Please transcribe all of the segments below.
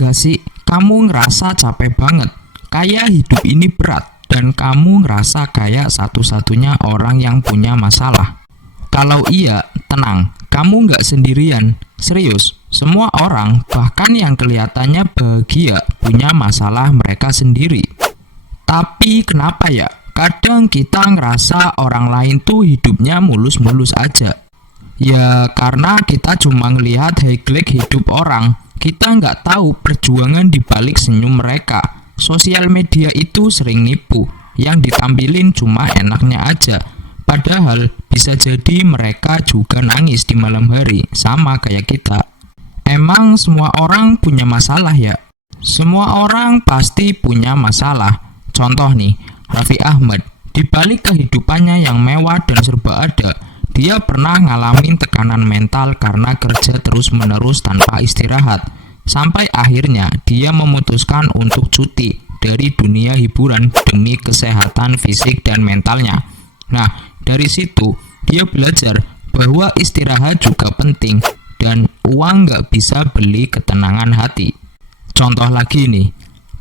nggak sih kamu ngerasa capek banget, kayak hidup ini berat, dan kamu ngerasa kayak satu-satunya orang yang punya masalah? Kalau iya, tenang, kamu nggak sendirian. Serius, semua orang, bahkan yang kelihatannya bahagia, punya masalah mereka sendiri. Tapi kenapa ya? Kadang kita ngerasa orang lain tuh hidupnya mulus-mulus aja. Ya karena kita cuma ngelihat highlight hidup orang. Kita nggak tahu perjuangan di balik senyum mereka. Sosial media itu sering nipu, yang ditampilin cuma enaknya aja. Padahal bisa jadi mereka juga nangis di malam hari, sama kayak kita. Emang semua orang punya masalah ya? Semua orang pasti punya masalah. Contoh nih, Raffi Ahmad, di balik kehidupannya yang mewah dan serba ada, dia pernah ngalamin tekanan mental karena kerja terus-menerus tanpa istirahat. Sampai akhirnya dia memutuskan untuk cuti dari dunia hiburan demi kesehatan fisik dan mentalnya. Nah, dari situ dia belajar bahwa istirahat juga penting dan uang nggak bisa beli ketenangan hati. Contoh lagi nih,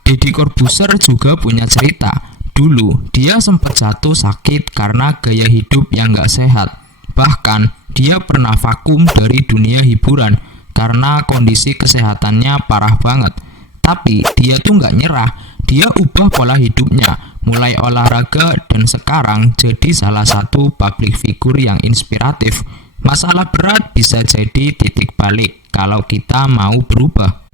Deddy Corbuzier juga punya cerita. Dulu dia sempat jatuh sakit karena gaya hidup yang nggak sehat. Bahkan dia pernah vakum dari dunia hiburan karena kondisi kesehatannya parah banget. Tapi dia tuh nggak nyerah, dia ubah pola hidupnya, mulai olahraga dan sekarang jadi salah satu public figure yang inspiratif. Masalah berat bisa jadi titik balik kalau kita mau berubah.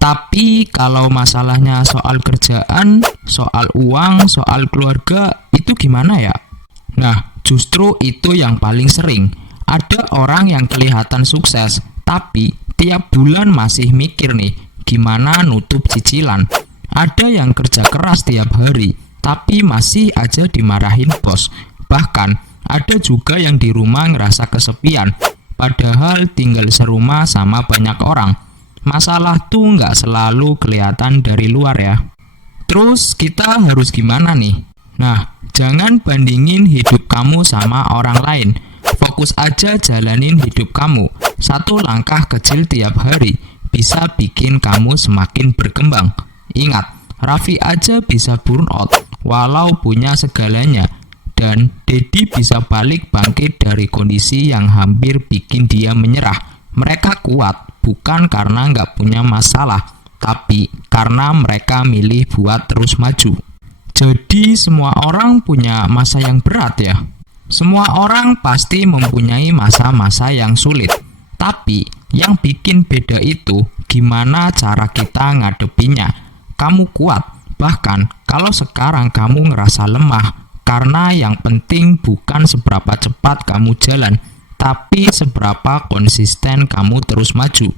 Tapi kalau masalahnya soal kerjaan, soal uang, soal keluarga, itu gimana ya? Nah, justru itu yang paling sering. Ada orang yang kelihatan sukses, tapi tiap bulan masih mikir nih, gimana nutup cicilan. Ada yang kerja keras tiap hari, tapi masih aja dimarahin bos. Bahkan, ada juga yang di rumah ngerasa kesepian, padahal tinggal serumah sama banyak orang. Masalah tuh nggak selalu kelihatan dari luar ya. Terus kita harus gimana nih? Nah, jangan bandingin hidup kamu sama orang lain. Fokus aja jalanin hidup kamu. Satu langkah kecil tiap hari bisa bikin kamu semakin berkembang. Ingat, Raffi aja bisa burnout walau punya segalanya. Dan Deddy bisa balik bangkit dari kondisi yang hampir bikin dia menyerah. Mereka kuat bukan karena nggak punya masalah, tapi karena mereka milih buat terus maju. Jadi semua orang punya masa yang berat ya. Semua orang pasti mempunyai masa-masa yang sulit. Tapi yang bikin beda itu gimana cara kita ngadepinnya. Kamu kuat, bahkan kalau sekarang kamu ngerasa lemah. Karena yang penting bukan seberapa cepat kamu jalan, tapi seberapa konsisten kamu terus maju.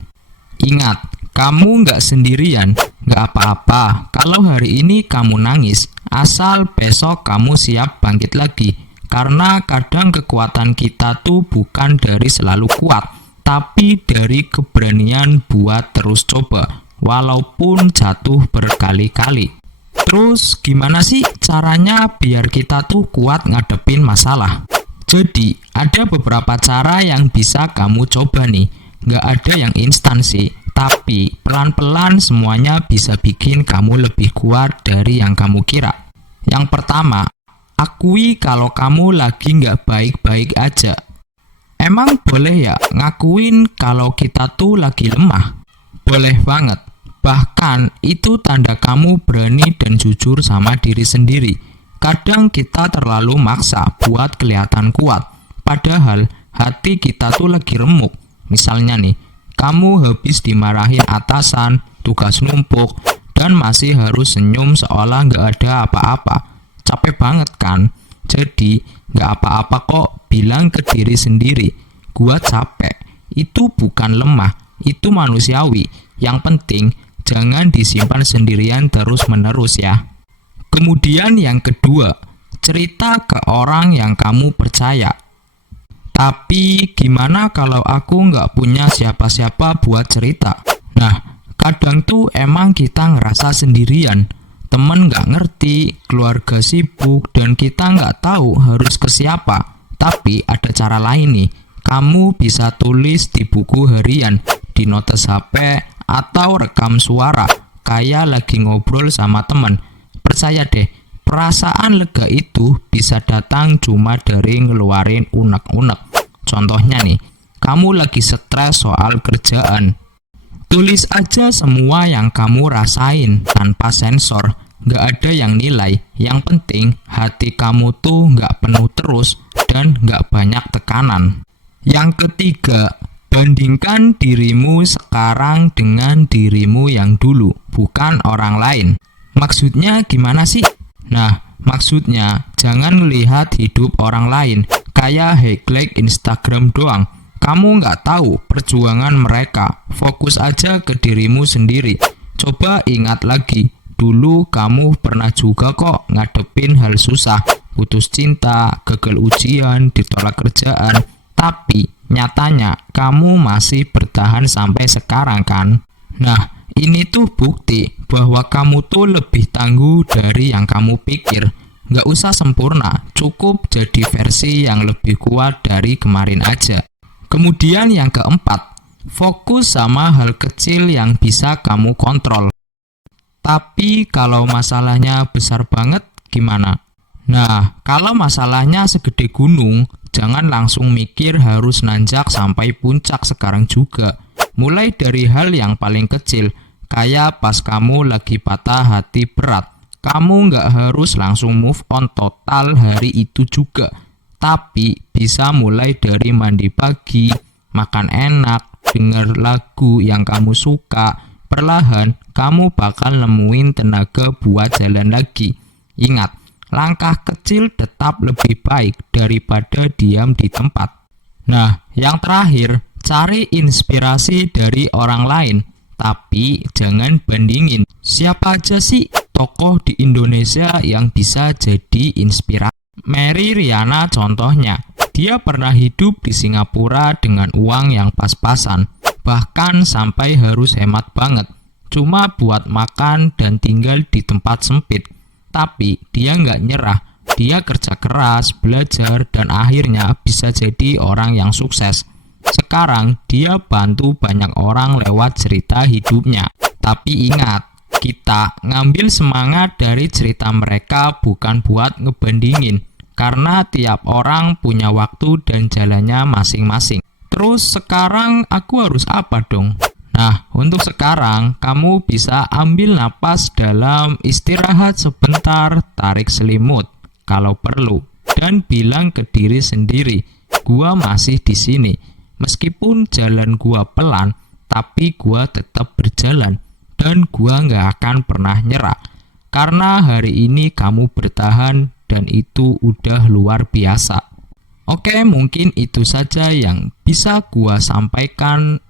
Ingat, kamu nggak sendirian, nggak apa-apa kalau hari ini kamu nangis, asal besok kamu siap bangkit lagi. Karena kadang kekuatan kita tuh bukan dari selalu kuat, tapi dari keberanian buat terus coba, walaupun jatuh berkali-kali. Terus gimana sih caranya biar kita tuh kuat ngadepin masalah? Jadi ada beberapa cara yang bisa kamu coba nih. Nggak ada yang instan sih, tapi pelan-pelan semuanya bisa bikin kamu lebih kuat dari yang kamu kira. Yang pertama, akui kalau kamu lagi nggak baik-baik aja. Emang boleh ya ngakuin kalau kita tuh lagi lemah? Boleh banget. Bahkan itu tanda kamu berani dan jujur sama diri sendiri. Kadang kita terlalu maksa buat kelihatan kuat, padahal hati kita tuh lagi remuk. Misalnya nih, kamu habis dimarahin atasan, tugas numpuk, dan masih harus senyum seolah nggak ada apa-apa. Capek banget kan? Jadi nggak apa-apa kok bilang ke diri sendiri, gua capek. Itu bukan lemah, itu manusiawi. Yang penting jangan disimpan sendirian terus-menerus ya. Kemudian yang kedua, cerita ke orang yang kamu percaya. Tapi gimana kalau aku nggak punya siapa-siapa buat cerita? Nah, kadang tuh emang kita ngerasa sendirian. Temen nggak ngerti, keluarga sibuk, dan kita nggak tahu harus ke siapa. Tapi ada cara lain nih. Kamu bisa tulis di buku harian, di notes HP, atau rekam suara, kayak lagi ngobrol sama temen. Percaya deh, perasaan lega itu bisa datang cuma dari ngeluarin unek-unek. Contohnya nih, kamu lagi stres soal kerjaan. Tulis aja semua yang kamu rasain tanpa sensor. Gak ada yang nilai. Yang penting hati kamu tuh gak penuh terus dan gak banyak tekanan. Yang ketiga, bandingkan dirimu sekarang dengan dirimu yang dulu, bukan orang lain. Maksudnya gimana sih? Nah, maksudnya jangan lihat hidup orang lain kayak highlight Instagram doang. Kamu nggak tahu perjuangan mereka. Fokus aja ke dirimu sendiri. Coba ingat lagi, dulu kamu pernah juga kok ngadepin hal susah, putus cinta, gagal ujian, ditolak kerjaan. Tapi nyatanya kamu masih bertahan sampai sekarang kan? Nah, ini tuh bukti bahwa kamu tuh lebih tangguh dari yang kamu pikir. Nggak usah sempurna, cukup jadi versi yang lebih kuat dari kemarin aja. Kemudian yang keempat, fokus sama hal kecil yang bisa kamu kontrol. Tapi kalau masalahnya besar banget, gimana? Nah, kalau masalahnya segede gunung, jangan langsung mikir harus nanjak sampai puncak sekarang juga. Mulai dari hal yang paling kecil, kayak pas kamu lagi patah hati berat. Kamu nggak harus langsung move on total hari itu juga. Tapi bisa mulai dari mandi pagi, makan enak, denger lagu yang kamu suka. Perlahan, kamu bakal nemuin tenaga buat jalan lagi. Ingat, langkah kecil tetap lebih baik daripada diam di tempat. Nah, yang terakhir, cari inspirasi dari orang lain. Tapi jangan bandingin. Siapa aja sih tokoh di Indonesia yang bisa jadi inspirasi? Mary Riana contohnya, dia pernah hidup di Singapura dengan uang yang pas-pasan, bahkan sampai harus hemat banget, cuma buat makan dan tinggal di tempat sempit. Tapi dia nggak nyerah, dia kerja keras, belajar, dan akhirnya bisa jadi orang yang sukses. Sekarang dia bantu banyak orang lewat cerita hidupnya. Tapi ingat, kita ngambil semangat dari cerita mereka bukan buat ngebandingin, karena tiap orang punya waktu dan jalannya masing-masing. Terus sekarang aku harus apa dong? Nah, untuk sekarang kamu bisa ambil napas dalam, istirahat sebentar, tarik selimut kalau perlu, dan bilang ke diri sendiri, gua masih di sini. Meskipun jalan gua pelan, tapi gua tetap berjalan. Dan gua gak akan pernah nyerah. Karena hari ini kamu bertahan dan itu udah luar biasa. Oke, mungkin itu saja yang bisa gua sampaikan.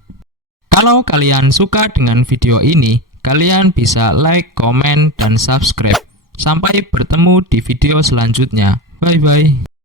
Kalau kalian suka dengan video ini, kalian bisa like, komen, dan subscribe. Sampai bertemu di video selanjutnya. Bye-bye.